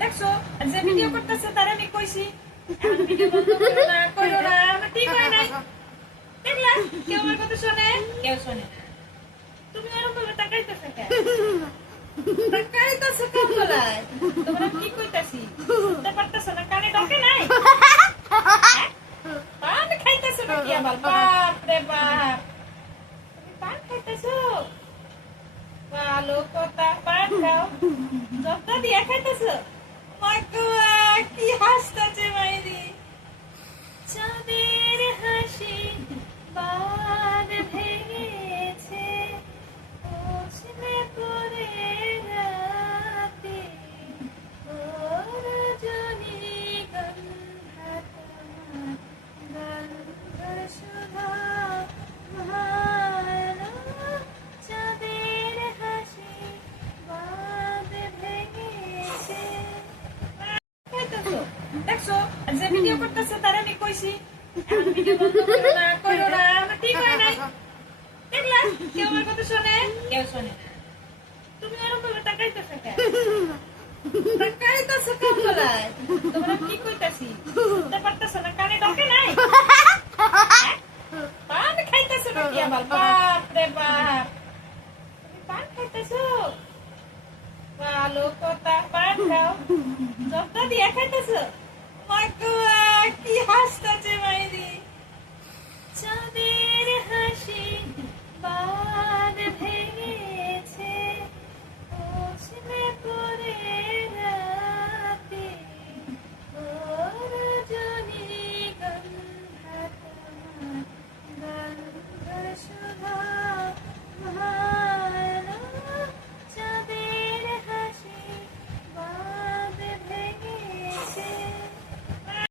দেখছো যে ভিডিও করতেছে তার আমি কইছি এখন ভিডিও বন্ধ করো না আমার ঠিক হয় নাই। দেখলা কেউ আমার কথা শোনে, কেউ শোনে না। তুমি এরকম ভাবে তাকাইতেছো কেন? তাকাইতেছো কেন গলায়? তোমরা কি কইতাছি বুঝতে পারতেছো না? কানে ঢোকে নাই? হ্যাঁ? পান খাইতেছো নাকি আবার? বাপ রে বাপ, তুমি পান খাইতেছো? ভালো কথা, পান খাও। যত দিয়ে খাইতেছো? মাকুয়া কি হাসতেছে মাইরি। চাঁদের হাসি বাঁধ ভেঙেছে, পৌঁছলে পরে রাতে, ও রজনীগন্ধা তোমার গন্ধ সুধা ভালো। চাঁদের হাসি বাঁধ ভেঙেছে। দেখছো যে ভিডিও করতেছে তার আমি কইছি এখন ভিডিও বন্ধ করো না আমার ঠিক হয় নাই। দেখলা কেউ আমার কথা শোনে, কেউ শোনে না। তুমি এরকম ভাবে তাকাইতেছো কেন? তাকাইতেছো কেন গলায়? তোমরা কি কইতাছি বুঝতে পারতেছো না? কানে ঢোকে নাই? হ্যাঁ? পান খাইতেছো নাকি আবার? বাপ রে বাপ, তুমি পান খাইতেছো? ভালো কথা, পান খাও। যত দিয়ে খাইতেছো? মাকুয়া কি হাসতেছে মাইরি। চাঁদের হাসি বাঁধ ভেঙে